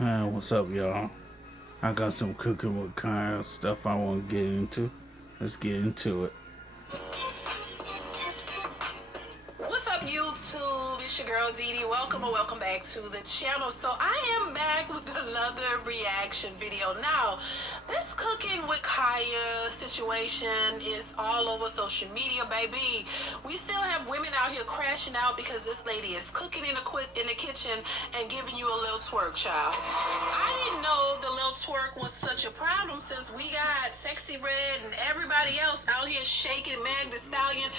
What's up, y'all? I got some cooking with Kyle stuff I want to get into. Let's get into it. What's up, YouTube? It's your girl Dee Dee. Welcome or welcome back to the channel. So I am back with another reaction video. Now, this cooking with Kaya situation is all over social media, baby. We still have women out here crashing out because this lady is cooking in the kitchen and giving you a little twerk, child. I didn't know the little twerk was such a problem since we got Sexy Red and everybody else out here shaking Meg Thee Stallion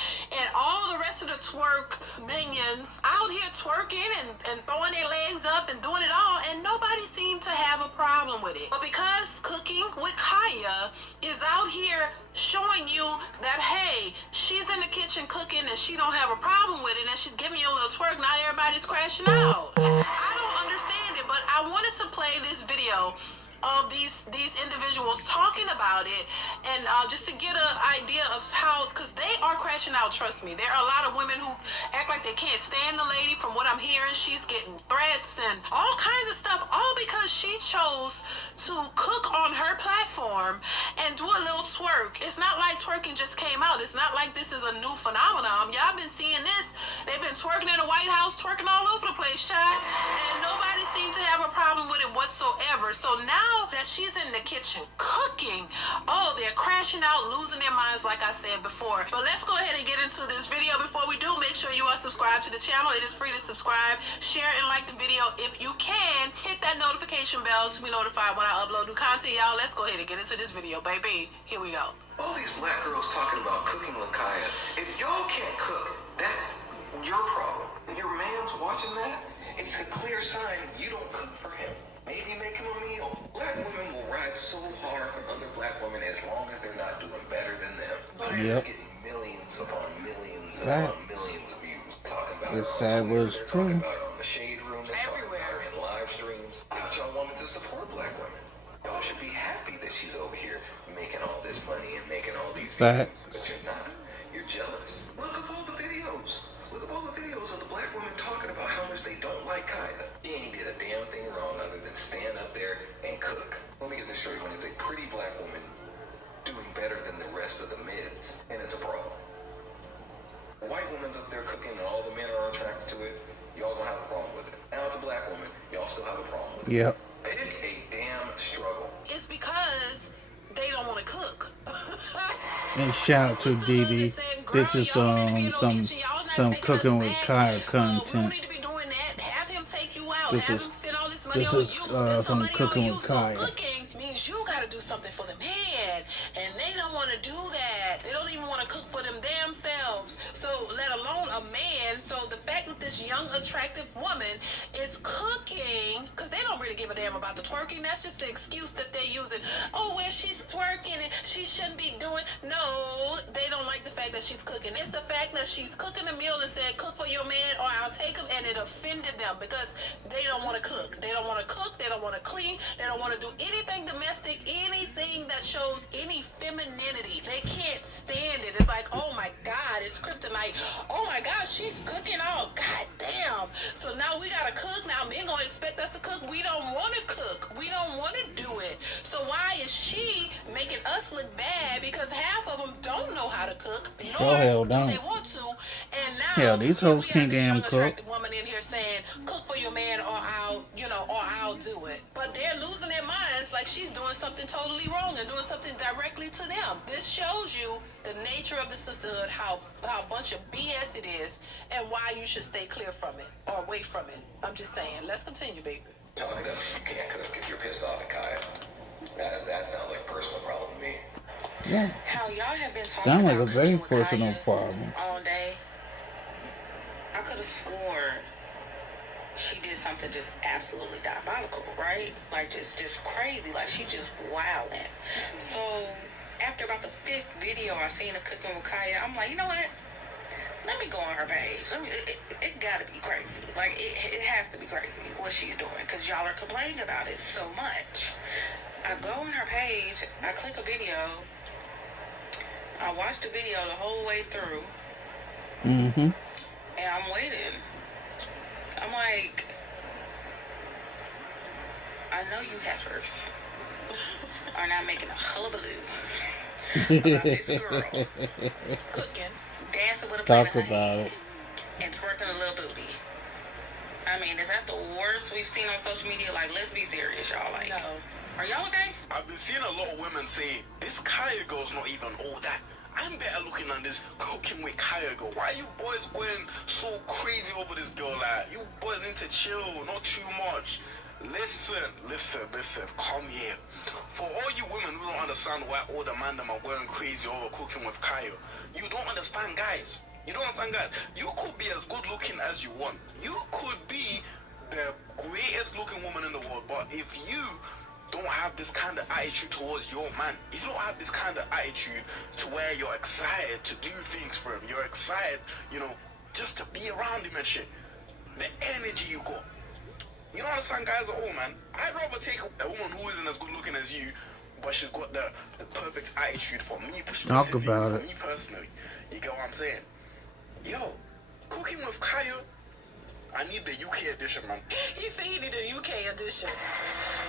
and all the rest of the twerk minions out here twerking and throwing their legs up and doing it all, and nobody seemed to have a problem with it. But because Cooking with Kaya is out here showing you that, hey, she's in the kitchen cooking and she don't have a problem with it and she's giving you a little twerk, now everybody's crashing out. I don't understand it, but I wanted to play this video of these individuals talking about it, and just to get an idea of how, because they are crashing out, trust me. There are a lot of women who act like they can't stand the lady. From what I'm hearing, she's getting threats and all kinds of stuff, all because she chose to cook on her platform and do a little twerk. It's not like twerking just came out. It's not like this is a new phenomenon. Y'all been seeing this. They've been twerking in the White House, twerking all over the place, child, and nobody seemed to have a problem with it whatsoever. So now that she's in the kitchen cooking, oh, they're crashing out, losing their minds, like I said before. But let's go ahead and get into this video. Before we do, make sure you are subscribed to the channel. It is free to subscribe, share, and like the video. If you can, hit that notification bell to be notified when I upload new content. Y'all, let's go ahead and get into this video, baby. Here we go. All these black girls talking about cooking with Kaya. If y'all can't cook, that's your problem. If your man's watching that, it's a clear sign you don't cook for him. Maybe make him a meal. Black women will ride so hard for other black women as long as they're not doing better than them. Kaya's getting millions upon millions upon millions of views. Talking about This side was true. About her on the Shade Room. They're talking about her in live streams. I thought y'all wanted to support black women. Y'all should be happy that she's over here making all this money and making all these videos. But you're not. You're jealous. Look up all the videos. Look up all the videos of the black women talking about how much they don't like Kaya. She ain't did a damn thing wrong other than stand up there and cook. Let me get this straight. When it's a pretty black woman doing better than the rest of the mids, and it's a problem. A white woman's up there cooking and all the men are attracted to it, y'all don't have a problem with it. Now it's a black woman, y'all still have a problem with it. Yep. Pick a damn struggle. It's because they don't want to cook. And shout out to Dee Dee. This is some cooking with Kaya content. This is some cooking with Kaya. Cooking means you gotta do something for the man, and they don't want to do that. They don't even want to cook for them themselves. So let alone a man. So the fact that this young, attractive woman is cooking, because they don't really give a damn about the twerking. That's just the excuse that they're using. Oh, well, she's twerking and she shouldn't be doing. No, they don't like the fact that she's cooking. It's the fact that she's cooking a meal and said, cook for your man or I'll take him, and it offended them because they don't want to cook. They don't want to cook. They don't want to clean. They don't want to do anything domestic, anything that shows any femininity. They can't stand it. It's like, oh my God, it's kryptonite. Oh my God, she's cooking all. God damn. So now we gotta cook. Now men gonna expect us to cook. We don't want to cook. We don't want to do it. So why is she making us look bad? Because half of them don't know how to cook. Hell do don't. they want to. And now Hell, these hoes can't damn cook. attractive woman in here saying, cook for your man or I'll do it. But they're losing their minds like she's doing something totally wrong and doing something directly to them. This shows you the nature of the sisterhood, how a bunch of BS it is, and why you should stay clear from it or away from it. I'm just saying. Let's continue, baby. Telling us you can't cook if you're pissed off at Kaya. That sounds like a personal problem to me. Yeah. How y'all have been talking Sound like about a very cooking with personal Kaya problem. all day. I could have sworn she did something just absolutely diabolical, right? Like just crazy. Like she just wildin'. So after about the 5th video I seen her cooking with Kaya, I'm like, you know what? Let me go on her page. It gotta be crazy. Like it has to be crazy what she's doing, because y'all are complaining about it so much. I go on her page, I click a video, I watch the video the whole way through, and I'm waiting. I'm like, I I know you heifers are not making a hullabaloo about this girl cooking, dancing with a plate Talk in her about hand, it. and twerking a little booty. I mean, is that the worst we've seen on social media? Like, let's be serious, y'all. Like, no. Are y'all okay? I've been seeing a lot of women say, this Kaya girl's not even all that. I'm better looking than this cooking with Kaya girl. Why are you boys going so crazy over this girl? Like, you boys need to chill, not too much. Listen, come here. For all you women who don't understand why all the man them are going crazy over cooking with Kaya, you don't understand, guys. You don't understand, guys. You could be as good looking as you want. You could be the greatest looking woman in the world, but if you don't have this kind of attitude towards your man, if you don't have this kind of attitude to where you're excited to do things for him, you're excited, you know, just to be around him and shit, the energy you got, you don't understand, guys, at all, man. I'd rather take a woman who isn't as good looking as you, but she's got the perfect attitude for me, Talk about it. For me personally. You get what I'm saying? Yo, cooking with Kaya, I need the UK edition, man. He said he needed the UK edition.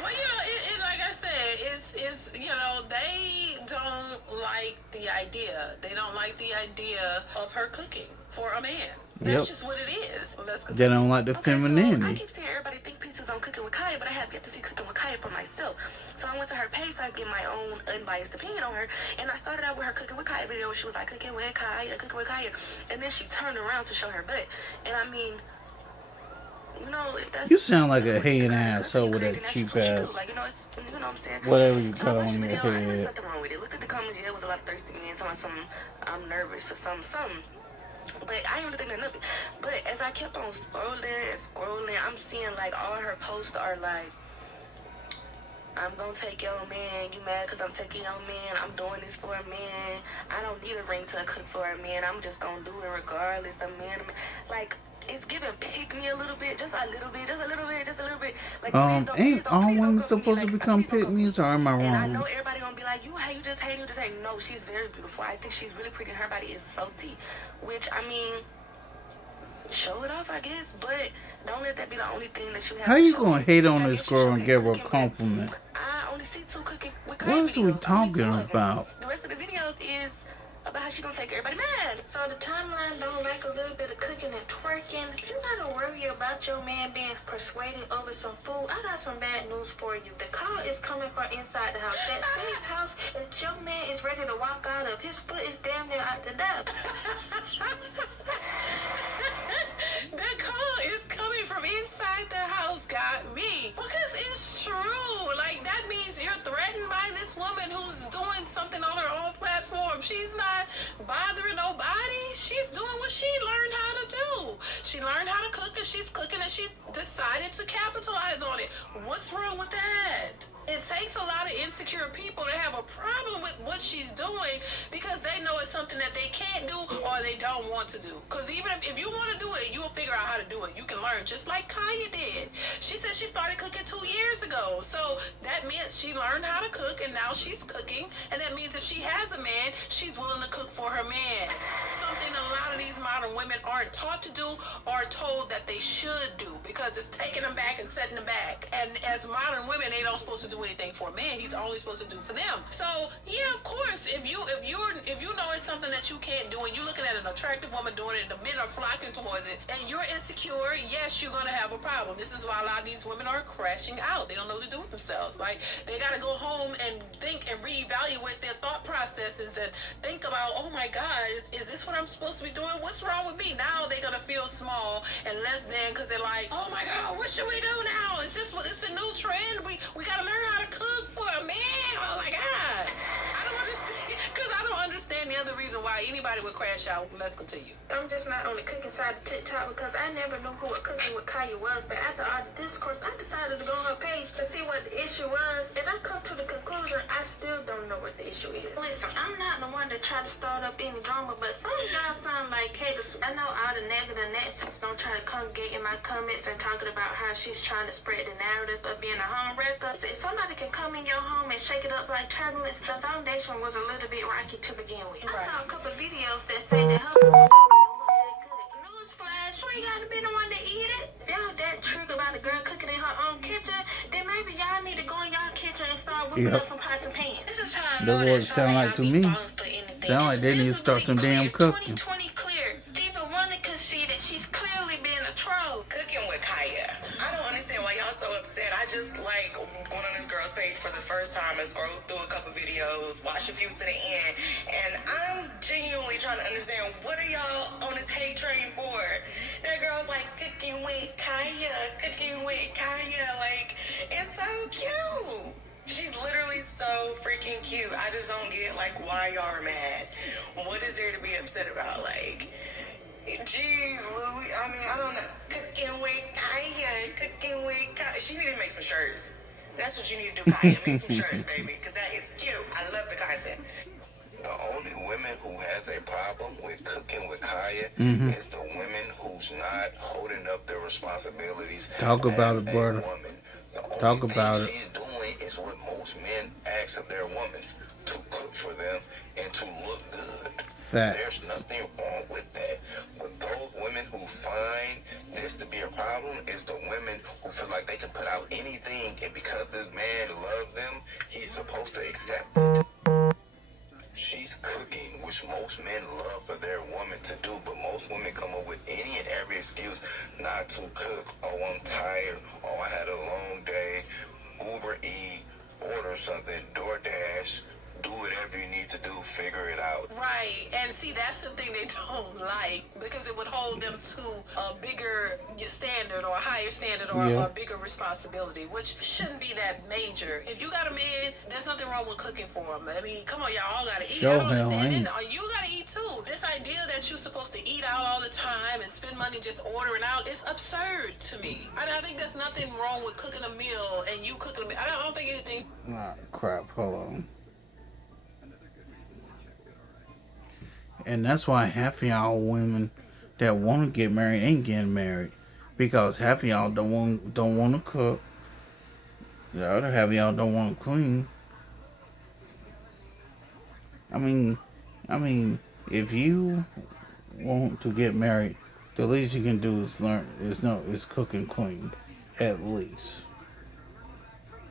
Well, you know, it like I said, it's you know, they don't like the idea. They don't like the idea of her cooking for a man. That's just what it is. Let's They don't like the femininity. So I keep seeing everybody think pieces on Cooking with Kaya, but I have yet to see Cooking with Kaya for myself. So I went to her page so I get my own unbiased opinion on her, and I started out with her Cooking with Kaya video where she was like, cooking with Kaya, and then she turned around to show her butt. And I mean, you know, if that's... You sound like a hating asshole with that cheap ass. Like, you know, it's, you know what I'm saying? Whatever you So got I watched on the your video, and there's head. nothing wrong with it. Look at the comments, yeah, it was a lot of thirsty men talking some, I'm nervous or something. But I didn't really think nothing. But as I kept on scrolling, I'm seeing like all her posts are like, I'm gonna take your man, you mad cause I'm taking your man, I'm doing this for a man, I don't need a ring to cook for a man, I'm just gonna do it regardless, a man. Like, it's giving pick me a little bit, just a little bit. Like, Ain't all women supposed to become pick-me's, or am I and I wrong? know everybody gonna be like, you just hate. No, she's very beautiful. I think she's really pretty. Her body is salty, which, I mean, show it off, I guess, but don't let that be the only thing that you have. How to you show. gonna hate on I this guess girl you and give her a showcase compliment? I only see 2 Cooking with What Kaya is we videos. talking Only 2 of them. about? The rest of the videos is about how she gonna take everybody mad. So the timeline don't like a little bit of cooking and twerking. You gotta worry about your man being persuaded over some food. I got some bad news for you. The call is coming from inside the house. That same house that your man is ready to walk out of. His foot is damn near out the door. That call is coming from inside the house. Got me. Because it's true. Like, that means you're threatened by this woman who's doing something on her own platform. She's not bothering nobody. She's doing what she learned how to do. She learned how to cook, and she's cooking, and she decided to capitalize on it. What's wrong with that? It takes a lot of insecure people to have a problem with what she's doing because they know it's something that they can't do or they don't want to do. Because even if you want to do it, you'll figure out how to do it. You can learn, just like Kaya did. She said she started cooking 2 years ago. So that meant she learned how to cook, and now she's cooking. And that means if she has a man, she's willing to cook for her man. Something a lot of these modern women aren't taught to do or told that they should do because it's taking them back and setting them back. And as modern women, they don't supposed to do anything for a man. He's only supposed to do for them. So yeah, of course, if you know it's something that you can't do and you're looking at an attractive woman doing it and the men are flocking towards it and you're insecure, yes, you're gonna have a problem. This is why a lot of these women are crashing out. They don't know what to do with themselves. Like, they gotta go home and think and reevaluate their thought processes and think about, oh my God, is this what I'm supposed to be doing? What's wrong with me? Now they're gonna feel small and less than because they're like, oh my God, what should we do now? Is this what? It's the new trend? We gotta learn how to cook for a man. Oh my God. I don't understand, because I don't understand the other reason why anybody would crash out. Let's continue. I'm just not on the cooking side of TikTok because I never knew who Cooking with Kaya was. But after all the discourse, I decided to go on her page to see what the issue was. And I come to the conclusion, I still don't know what the issue is. Listen, I'm not the one that tried to start up any drama, but some of y'all sound like haters. I know all the negative Nazis don't try to congregate in my comments and talking about how she's trying to spread the narrative of being a home wrecker. If somebody can come in your home and shake it up like turbulence, the foundation was a little bit rocky to begin with. I saw a couple of videos that say that her food look that good. Newsflash, you ain't gotta be the one to eat it. Y'all that triggered by the girl cooking in her own kitchen, then maybe y'all need we put Yep. up some pots and pans. This is how I That's know what that it sound like to y'all be me. falling for anything. Sound like they need to start some damn cooking. 2020 clear. Even one can see that she's clearly being a troll. Cooking with Kaya. I don't understand why y'all so upset. I just like went on this girl's page for the first time and scrolled through a couple videos, watched a few to the end, and I'm genuinely trying to understand what are y'all on this hate train for? That girl's like cooking with Kaya, cooking with Kaya. Like, it's so cute. She's literally so freaking cute. I just don't get like why y'all are mad. What is there to be upset about? Like, jeez, Louis. I mean, I don't know. Cooking with Kaya, cooking with Kaya. She need to make some shirts. That's what you need to do, Kaya. Make some shirts, baby, because that is cute. I love the content. The only women who has a problem with cooking with Kaya is the women who's not holding up their responsibilities. Talk about as it, a brother. woman. The only Talk thing about it. she's doing is what most men ask of their woman, to cook for them and to look good. Facts. There's nothing wrong with that. But those women who find this to be a problem is the women who feel like they can put out anything, and because this man loves them, he's supposed to accept it. She's cooking, which most men love for their woman to do, but most women come up with any and every excuse not to cook. Oh, I'm tired. Oh, I had a long day. Uber Eat, order something, DoorDash, do whatever you need to do, figure it out. Right, and see, that's the thing they don't like, because it would hold them to a bigger standard or a higher standard or Yeah. a bigger responsibility, which shouldn't be that major. If you got a man, there's nothing wrong with cooking for him. I mean, come on, y'all all gotta eat. Sure I don't hell understand ain't. it. You gotta eat too. This idea that you're supposed to eat out all the time and spend money just ordering out is absurd to me. I think there's nothing wrong with cooking a meal and you cooking a meal. I don't think anything. Ah, crap. Hold on. And that's why half of y'all women that want to get married ain't getting married, because half of y'all don't want to cook. The other half of y'all don't want to clean. I mean, if you want to get married, the least you can do is cook and clean, at least.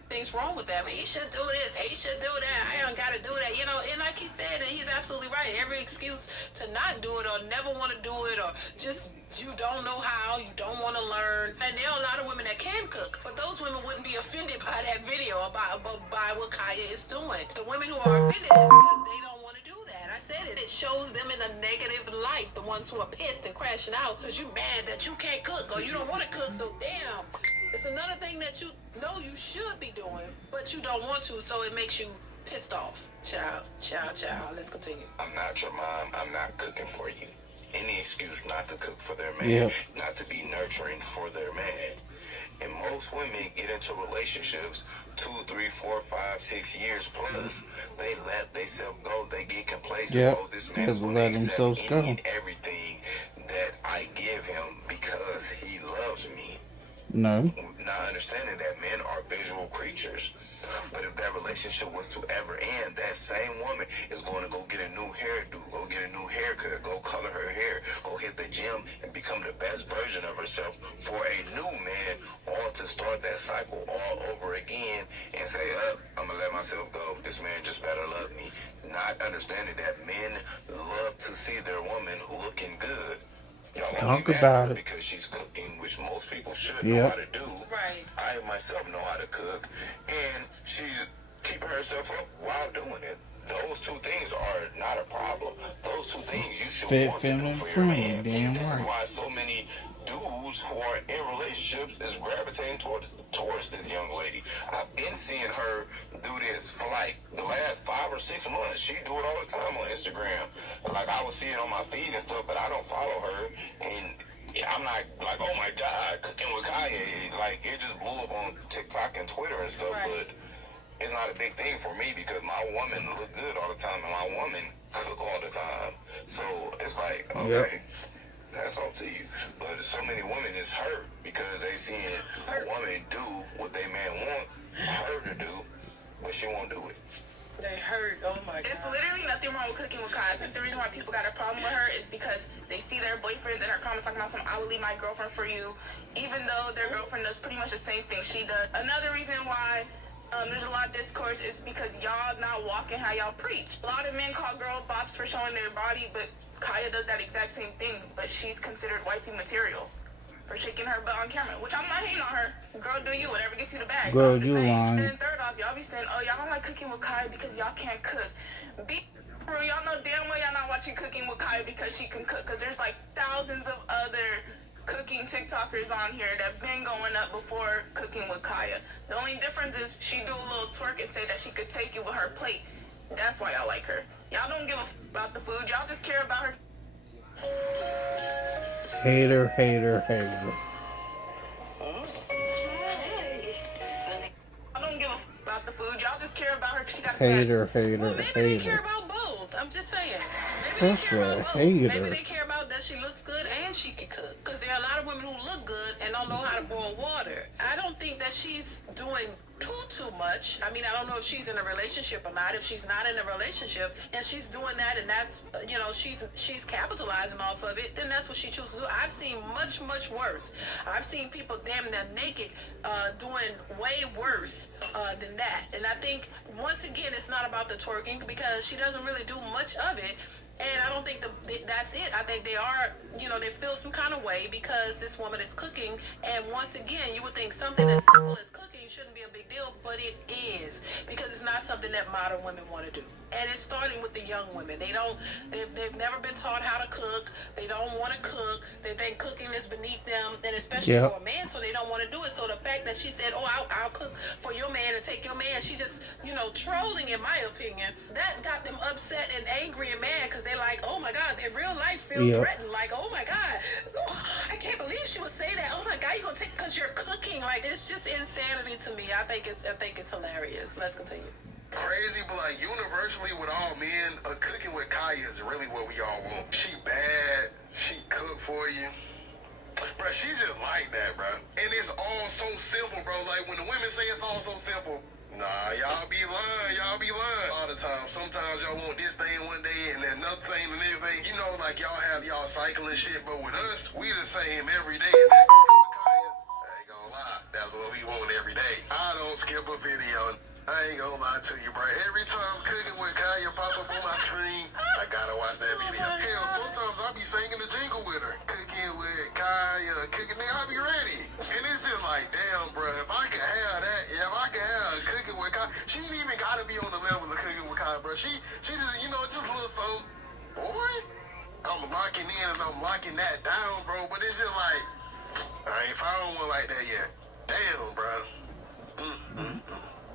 Things wrong with that. He should do this. He should do that. I don't gotta do that. You know, and like he said, and he's absolutely right. Every excuse to not do it or never want to do it or just you don't know how, you don't want to learn. And there are a lot of women that can cook, but those women wouldn't be offended by that video by what Kaya is doing. The women who are offended is because they don't want to do that. I said it. It shows them in a negative light. The ones who are pissed and crashing out because you mad that you can't cook or you don't want to cook. So damn. It's another thing that you know you should be doing, but you don't want to, so it makes you pissed off. Child. Let's continue. I'm not your mom. I'm not cooking for you. Any excuse not to cook for their man, Yep. not to be nurturing for their man. And most women get into relationships 2, 3, 4, 5, 6 years plus. They let themselves go. They get complacent. Yep. Oh, this man's Because going let to accept themselves any go. and everything that I give him because he loves me. No. Not understanding that men are visual creatures. But if that relationship was to ever end, that same woman is going to go get a new hairdo, go get a new haircut, go color her hair, go hit the gym and become the best version of herself for a new man, all to start that cycle all over again and say, I'm going to let myself go. This man just better love me. Not understanding that men love to see their woman looking good. Y'all Talk only mad about at her it. because she's cooking, which most people should know Yep. how to do. Right. I myself know how to cook, and she's keeping herself up while doing it. Those two things are not a problem. Those two things you should Fit, want to do feminine, for your friendly, man. damn This is right. why so many dudes who are in relationships is gravitating towards this young lady. I've been seeing her do this for like the last 5 or 6 months. She do it all the time on Instagram. Like I would see it on my feed and stuff, but I don't follow her. And I'm not like, oh my God, cooking with Kanye. Like it just blew up on TikTok and Twitter and stuff, Right. but it's not a big thing for me because my woman look good all the time and my woman cook all the time. So it's like, okay, that's all to you. But so many women is hurt because they seeing a woman do what they man want her to do, but she won't do it. They hurt. Oh my God. It's literally nothing wrong with cooking with Kaya. I think the reason why people got a problem with her is because they see their boyfriends in her comments talking about some, I will leave my girlfriend for you, even though their girlfriend does pretty much the same thing she does. Another reason why There's a lot of discourse. It's because y'all not walking how y'all preach. A lot of men call girl bops for showing their body, but Kaya does that exact same thing, but she's considered wifey material for shaking her butt on camera, which I'm not hating on her. Girl, do you, whatever gets you the bag. Girl, I'm just you saying. lying. And then third off, y'all be saying, oh, y'all don't like cooking with Kaya because y'all can't cook. Be real, y'all know damn well y'all not watching Cooking with Kaya because she can cook, because there's like thousands of other cooking TikTokers on here that been going up before Cooking with Kaya. The only difference is she do a little twerk and say that she could take you with her plate. That's why y'all like her. Y'all don't give a about the food. Y'all just care about her. Hater, hater, hater. I don't give a about the food. Y'all just care about her because she got Hater, fat. hater, Well, maybe they care hater. about both. I'm just saying. Maybe Such they care a about both. hater. Maybe they care about that she looks good and she can cook. Because there are a lot of women who look good and don't know how to boil water. I don't think that she's doing too much. I mean, I don't know if she's in a relationship or not. If she's not in a relationship and she's doing that and that's, you know, she's capitalizing off of it, then that's what she chooses to do. I've seen much worse. I've seen people damn near naked doing way worse than that. And I think, once again, it's not about the twerking because she doesn't really do much of it. And I don't think that's it. I think they are, you know, they feel some kind of way because this woman is cooking. And once again, you would think something as simple as cooking shouldn't be a big deal, but it is, because it's not something that modern women want to do. And it's starting with the young women. They've never been taught how to cook. They don't want to cook. They think cooking is beneath them, and especially Yep. for a man, so they don't want to do it. So the fact that she said, oh, I'll cook for your man and take your man, she just, you know, trolling, in my opinion. That got them upset and angry and mad because they're like, oh my God, their real life feel Yep. threatened. Like, oh my God, I can't believe she would say that. Oh my God, you're going to take because you're cooking. Like, it's just insanity to me. I think it's hilarious. Let's continue. Crazy, but like universally with all men, Cooking with Kaya is really what we all want. She bad, she cook for you. Bro, she just like that, bro. And it's all so simple, bro. Like when the women say it's all so simple, nah, y'all be lying, all the time. Sometimes y'all want this thing one day and then another thing the next day. You know, like y'all have y'all cycle and shit, but with us, we the same every day. And that Cooking with Kaya, I ain't gonna lie, that's what we want every day. I don't skip a video. I ain't gonna lie to you, bro. Every time Cooking with Kaya pop up on my screen, I gotta watch that video. Hell, sometimes I be singing the jingle with her. Cooking with Kaya, cooking, nigga, I be ready. And it's just like, damn, bro, if I could have that, if I could have Cooking with Kaya, she ain't even gotta be on the level of Cooking with Kaya, bro. She just, you know, just a little something. Boy, I'm locking in and I'm locking that down, bro. But it's just like, I ain't found one like that yet. Damn, bro.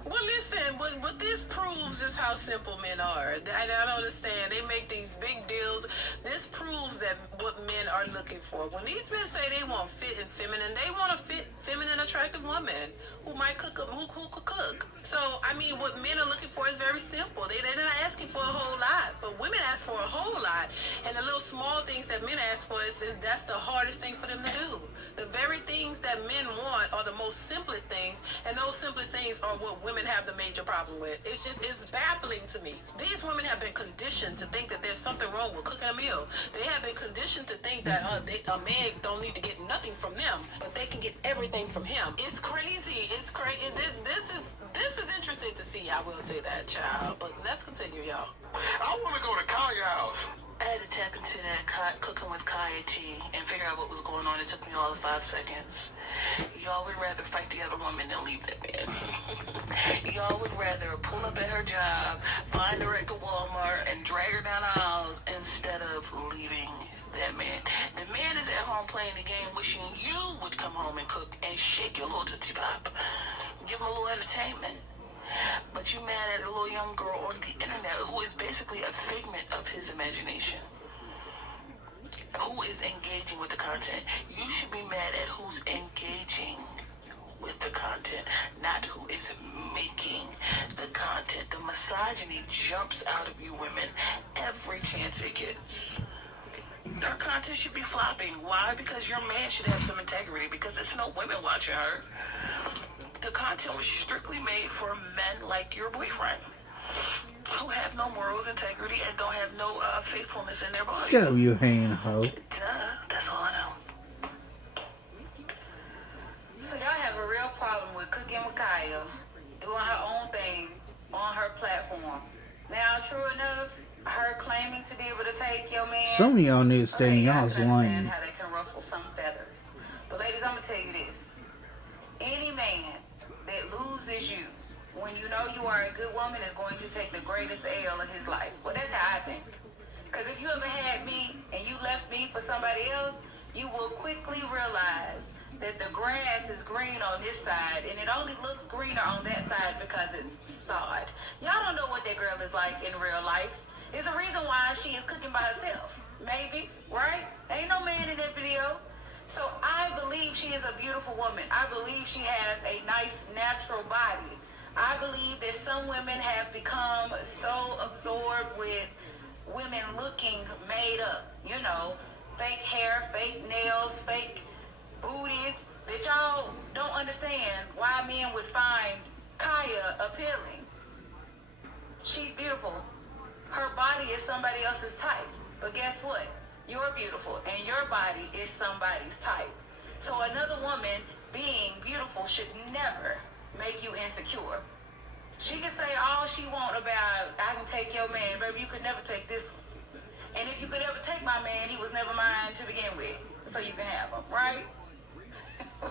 Well, listen, what this proves is how simple men are. I don't understand. They make these big deals. This proves that what men are looking for. When these men say they want fit and feminine, they want a fit, feminine, attractive woman who might cook, who could cook. So, I mean, what men are looking for is very simple. They're not asking for a whole lot, but women ask for a whole lot. And the little small things that men ask for is that's the hardest thing for them to do. The very things that men want are the most simplest things, and those simplest things are what women have the major problem with. It's baffling to me. These women have been conditioned to think that there's something wrong with cooking a meal. They have been conditioned to think that a man don't need to get nothing from them, but they can get everything from him. It's crazy. It's crazy. This is interesting to see. I will say that, child. But let's continue, y'all. I want to go to Kaya house. I had to tap into that Cooking with Kaya tea and figure out what was going on. It took me all of 5 seconds. Y'all would rather fight the other woman than leave that man. Y'all would rather pull up at her job, find her at the Walmart, and drag her down the aisles instead of leaving that man. The man is at home playing the game, wishing you would come home and cook and shake your little tootsie pop. Give him a little entertainment. But you mad at a little young girl on the internet who is basically a figment of his imagination, who is engaging with the content. You should be mad at who's engaging with the content, not who is making the content. The misogyny jumps out of you women every chance it gets. Her content should be flopping. Why? Because your man should have some integrity, because there's no women watching her. The content was strictly made for men like your boyfriend, who have no morals, integrity, and don't have no faithfulness in their body. Shut up, you hanging hoe. Duh, that's all I know. So y'all have a real problem with Cooking with Kaya doing her own true enough, her claiming to be able to take your man. Some of y'all need to stay in I y'all's can understand lane. how they can ruffle some feathers. But ladies, I'm gonna tell you this. Any man that loses you when you know you are a good woman is going to take the greatest L of his life. Well, that's how I think. Because if you ever had me and you left me for somebody else, you will quickly realize that the grass is green on this side and it only looks greener on that side because it's sod. Y'all don't know what that girl is like in real life. There's a reason why she is cooking by herself. Maybe, right? Ain't no man in that video. So I believe she is a beautiful woman. I believe she has a nice natural body. I believe that some women have become so absorbed with women looking made up, you know, fake hair, fake nails, fake booties, that y'all don't understand why men would find Kaya appealing. She's beautiful. Her body is somebody else's type. But guess what? You're beautiful and your body is somebody's type. So another woman being beautiful should never make you insecure. She can say all she want about, I can take your man, baby, you could never take this one. And if you could ever take my man, he was never mine to begin with. So you can have him, right?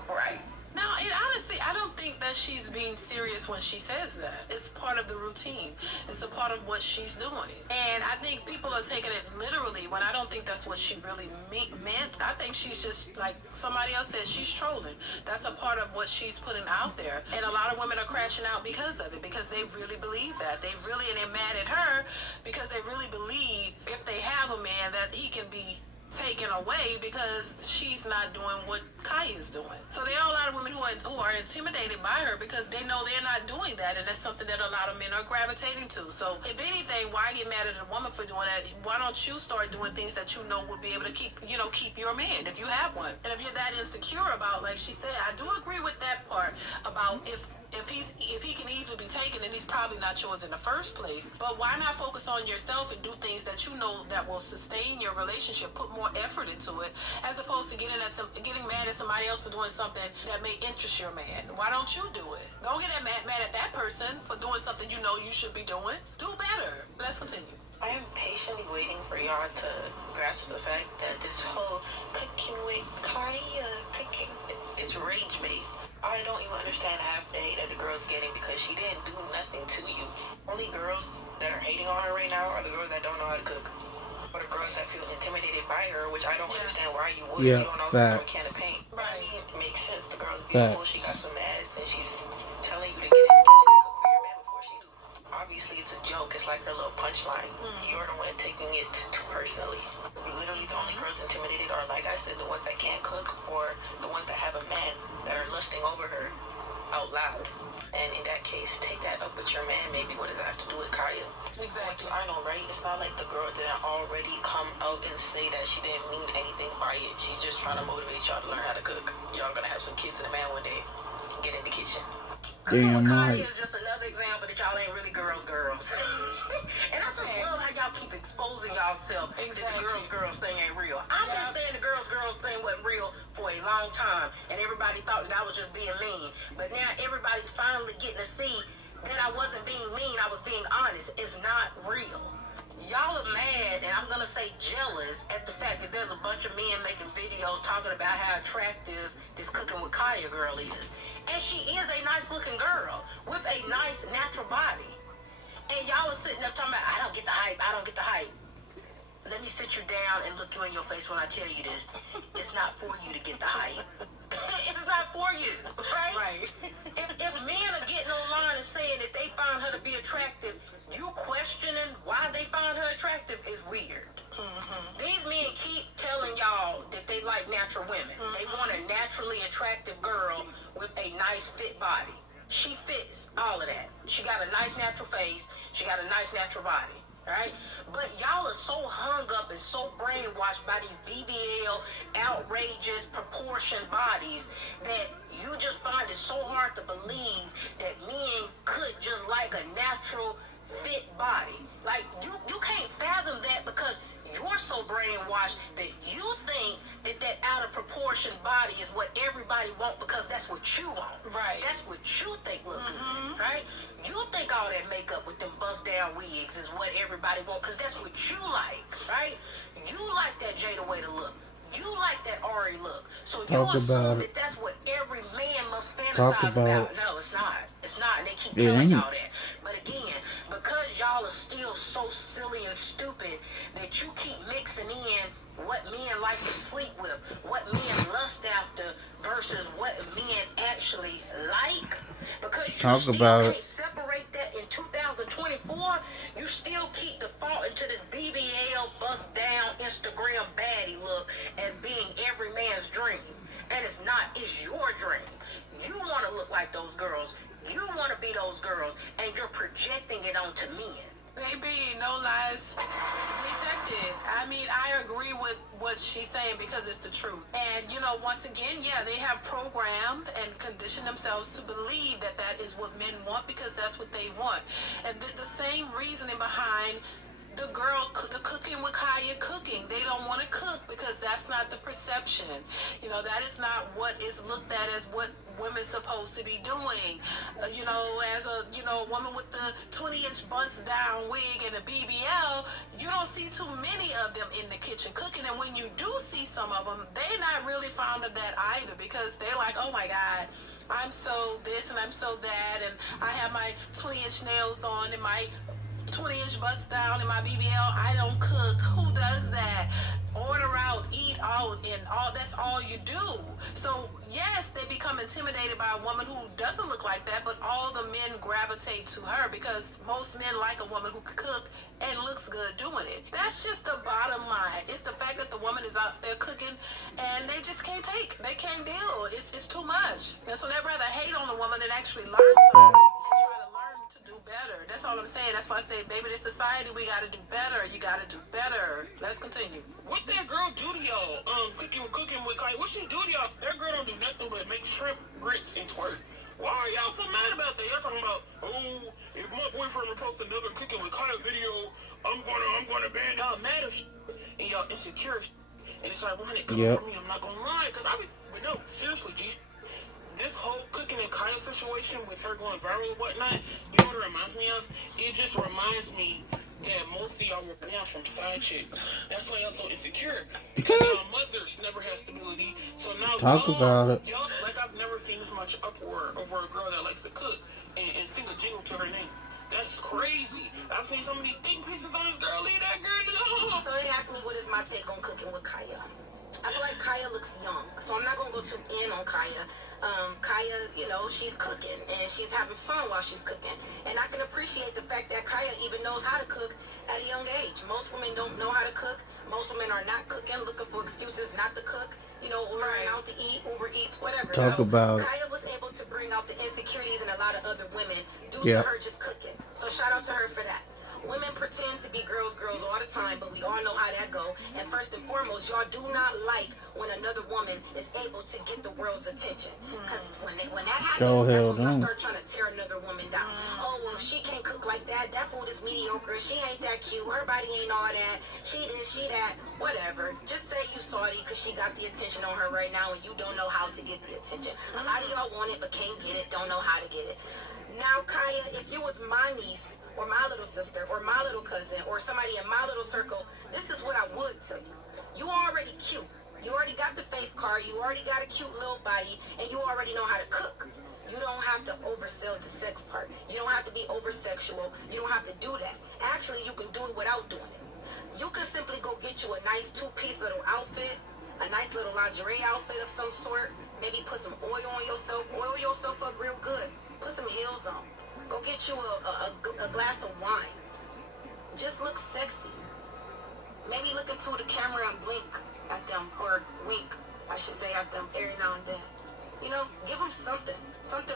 Right. Now, and honestly, I don't think that she's being serious when she says that. It's part of the routine. It's a part of what she's doing. And I think people are taking it literally when I don't think that's what she really meant. I think she's just, like somebody else said, she's trolling. That's a part of what she's putting out there. And a lot of women are crashing out because of it, because they really believe that. And they're mad at her because they really believe if they have a man that he can be taken away because she's not doing what Kaya's doing. So there are a lot of women who are intimidated by her because they know they're not doing that, and that's something that a lot of men are gravitating to. So if anything, why get mad at a woman for doing that? Why don't you start doing things that you know would be able to keep your man if you have one? And if you're that insecure about, like she said, I do agree with that part about if he can easily be taken, and he's probably not yours in the first place. But why not focus on yourself and do things that you know that will sustain your relationship, put more effort into it, as opposed to getting mad at somebody else for doing something that may interest your man. Why don't you do it? Don't get mad at that person for doing something you know you should be doing. Do better. Let's continue. I am patiently waiting for y'all to grasp the fact that this whole cooking with Kaya, it's rage bait. I don't even understand half the hate that the girl's getting because she didn't do nothing to you. Only girls that are hating on her right now are the girls that don't know how to cook. Or the girls that feel intimidated by her, which I don't understand why you would. Yeah, you don't know fact. a can of paint. Right. It makes sense. The girl's beautiful. Fact. She got some ass, and she's telling you to get in the kitchen and cook for your man before she do. Obviously, it's a joke. It's like her little punchline. You're the one taking it too personally. Literally, the only girls intimidated are, like I said, the ones that can't cook or the ones that have a man that are lusting over her out loud. And in that case, take that up with your man. Maybe what does that have to do with Kaya? Exactly. I know, right? It's not like the girl didn't already come out and say that she didn't mean anything by it. She's just trying to motivate y'all to learn how to cook. Y'all gonna have some kids and a man one day. Get in the kitchen. Damn right. Kaya is just another example that y'all ain't really girls. And I just love how y'all keep exposing yourself that the girls thing ain't real. I've been saying the girls thing wasn't real for a long time, and everybody thought that I was just being mean. But now everybody's finally getting to see that I wasn't being mean, I was being honest. It's not real. Y'all are mad, and I'm gonna say jealous at the fact that there's a bunch of men making videos talking about how attractive this cooking with Kaya girl is. And she is a nice looking girl with a nice natural body. And y'all are sitting up talking about, I don't get the hype. Let me sit you down and look you in your face when I tell you this. It's not for you to get the hype. It's not for you, right? Right. If men are getting online and saying that they found her to be attractive, you questioning why they found her attractive is weird. These men keep telling y'all that they like natural women. They want a naturally attractive girl with a nice fit body. She fits all of that. She got a nice natural face. She got a nice natural body. Right? But y'all are so hung up and so brainwashed by these BBL outrageous proportioned bodies that you just find it so hard to believe that men could just like a natural fit body. Like you can't fathom that because you're so brainwashed that you think that out of proportion body is what everybody want because that's what you want. Right. That's what you think look good, right? You think all that makeup with them bust bust down wigs is what everybody want, because that's what you like, right? You like that Jada way to look. You like that Ari look. So you assume that that's what every man must fantasize about. No, it's not. It's not, and they keep telling y'all that. But again, because y'all are still so silly and stupid that you keep mixing in what men like to sleep with, what men lust after versus what men actually like. Because you still can't separate that in 2024, you still keep defaulting to this BBL bust down Instagram baddie look as being every man's dream. And it's not, it's your dream. You want to look like those girls. You want to be those girls, and you're projecting it onto men. Baby, no lies detected. I mean, I agree with what she's saying because it's the truth. And, you know, once again, yeah, they have programmed and conditioned themselves to believe that that is what men want because that's what they want. And the same reasoning behind the cooking with Kaya cooking. They don't want to cook because that's not the perception. You know, that is not what is looked at as what women's supposed to be doing. You know, as a, you know, woman with the 20-inch bust down wig and a BBL, you don't see too many of them in the kitchen cooking. And when you do see some of them, they're not really fond of that either because they're like, oh my God, I'm so this and I'm so that, and I have my 20-inch nails on and my 20-inch bust down in my BBL. I don't cook. Who does that? Order out, eat out, and all. That's all you do. So yes, they become intimidated by a woman who doesn't look like that, but all the men gravitate to her because most men like a woman who can cook and looks good doing it. That's just the bottom line. It's the fact that the woman is out there cooking and they just can't take. They can't deal. It's too much. And so they'd rather hate on the woman than actually learn something and try to learn to do better. That's all I'm saying. That's why I say, baby, this society, we got to do better. You got to do better. Let's continue. What that girl do to y'all? Cooking with Kaya. What she do to y'all? That girl don't do nothing but make shrimp, grits, and twerk. Why are y'all so mad about that? Y'all talking about, oh, if my boyfriend would post another cooking with Kaya video, I'm gonna ban y'all mad as shit, and y'all insecure as shit. And it's ironic coming from me. I'm not gonna lie, cause but no, seriously, G. This whole cooking and Kaya situation with her going viral and whatnot, you know what it reminds me of? It just reminds me that most of y'all were born from side chicks. That's why y'all so insecure. Because y'all mothers never had stability. So now y'all, like I've never seen this much uproar over a girl that likes to cook and sing a jingle to her name. That's crazy. I've seen so many think pieces on this girl. Leave that girl alone. So they asked me what is my take on cooking with Kaya. I feel like Kaya looks young, so I'm not gonna go too in on Kaya. Kaya, you know, she's cooking and she's having fun while she's cooking. And I can appreciate the fact that Kaya even knows how to cook at a young age. Most women don't know how to cook. Most women are not cooking, looking for excuses not to cook. You know, ordering out to eat, Uber Eats, whatever. Kaya was able to bring out the insecurities in a lot of other women due to her just cooking. So shout out to her for that. Women pretend to be girls all the time, but we all know how that go. And first and foremost, y'all do not like when another woman is able to get the world's attention. Because when that happens, that's when y'all start trying to tear another woman down. Oh, well, she can't cook like that. That food is mediocre. She ain't that cute. Her body ain't all that. She this, she that. Whatever. Just say you salty because she got the attention on her right now and you don't know how to get the attention. A lot of y'all want it but can't get it, don't know how to get it. Now, Kaya, if you was my niece or my little sister or my little cousin or somebody in my little circle, this is what I would tell you. You already cute. You already got the face card. You already got a cute little body and you already know how to cook. You don't have to oversell the sex part. You don't have to be over-sexual. You don't have to do that. Actually, you can do it without doing it. You can simply go get you a nice two-piece little outfit, a nice little lingerie outfit of some sort. Maybe put some oil on yourself. Oil yourself up real good. Put some heels on. Go get you a glass of wine. Just look sexy. Maybe look into the camera and blink at them, or wink, I should say, at them every now and then. You know, give them something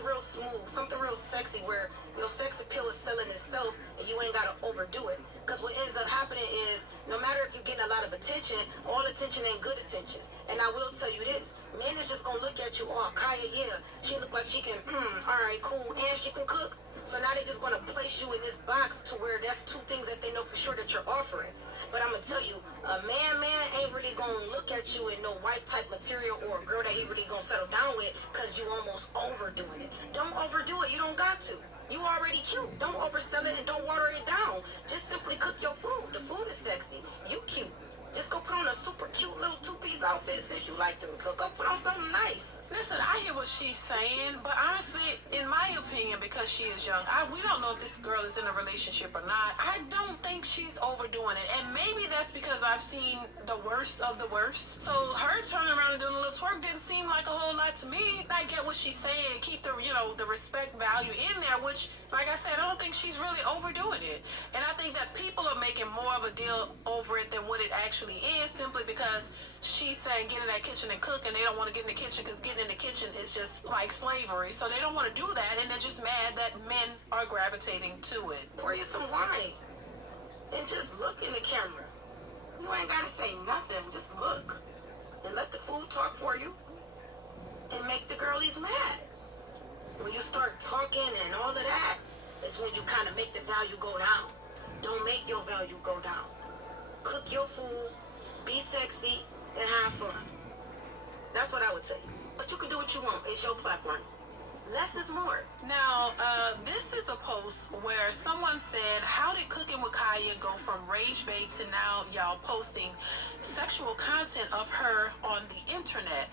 real smooth, something real sexy where your sex appeal is selling itself and you ain't gotta overdo it. Because what ends up happening is, no matter if you're getting a lot of attention, all attention ain't good attention. And I will tell you this, men is just gonna look at you, oh, Kaya, yeah, she look like she can, all right, cool, and she can cook. So now they're just gonna place you in this box to where that's two things that they know for sure that you're offering. But I'm gonna tell you, a man ain't really gonna look at you in no wife type material or a girl that he really gonna settle down with because you almost overdoing it. Don't overdo it. You don't got to. You already cute. Don't oversell it and don't water it down. Just simply cook your food. The food is sexy. You cute. Just go put on a super cute little two-piece outfit since you like to cook. Go put on something nice. Listen, I hear what she's saying, but honestly, in my opinion, because she is young, we don't know if this girl is in a relationship or not. I don't think she's overdoing it, and maybe that's because I've seen the worst of the worst. So her turning around and doing a little twerk didn't seem like a whole lot to me. I get what she's saying, keep the the respect value in there, which, like I said, I don't think she's really overdoing it. And I think that people are making more of a deal over it than what it actually is, simply because she's saying get in that kitchen and cook, and they don't want to get in the kitchen because getting in the kitchen is just like slavery. So they don't want to do that, and they're just mad that men are gravitating to it. Pour you some wine and just look in the camera. You ain't gotta say nothing. Just look and let the food talk for you and make the girlies mad. When you start talking and all of that, is when you kind of make the value go down. Don't make your value go down. Cook your food, be sexy, and have fun. That's what I would tell you. But you can do what you want. It's your platform. Less is more. Now, this is a post where someone said, how did Cooking with Kaya go from rage bait to now y'all posting sexual content of her on the internet?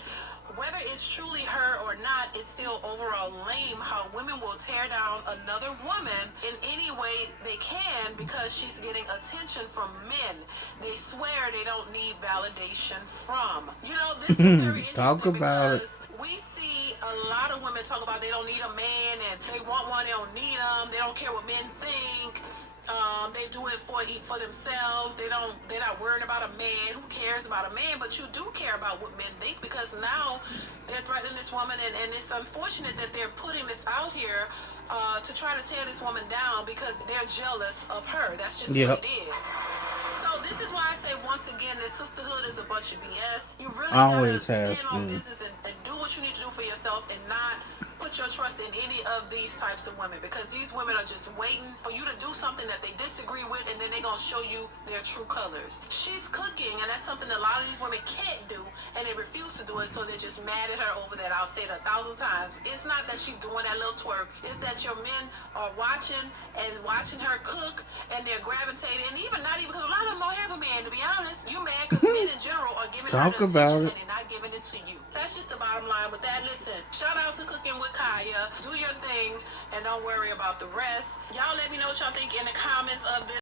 Whether it's truly her or not, it's still overall lame how women will tear down another woman in any way they can because she's getting attention from men they swear they don't need validation from. You know, this is very interesting. Talk about it. We see a lot of women talk about they don't need a man and they want one, they don't need them, they don't care what men think. They do it for themselves. They're not worried about a man. Who cares about a man? But you do care about what men think, because now they're threatening this woman, and it's unfortunate that they're putting this out here to try to tear this woman down because they're jealous of her. That's just what it is. So this is why I say, once again, that sisterhood is a bunch of BS. You really gotta stand on business and do what you need to do for yourself, and not put your trust in any of these types of women, because these women are just waiting for you to do something that they disagree with, and then they're gonna show you their true colors. She's cooking, and that's something that a lot of these women can't do, and they refuse to do it, so they're just mad at her over that. I'll say it 1,000 times. It's not that she's doing that little twerk. It's that your men are watching her cook, and they're gravitating, and not even because a lot of them don't have a man, to be honest. You mad because men in general are giving her the attention, and they're not giving it to you. That's just the bottom line with that. Listen, shout out to Cooking with Kaya. Do your thing and don't worry about the rest. Y'all let me know what y'all think in the comments of this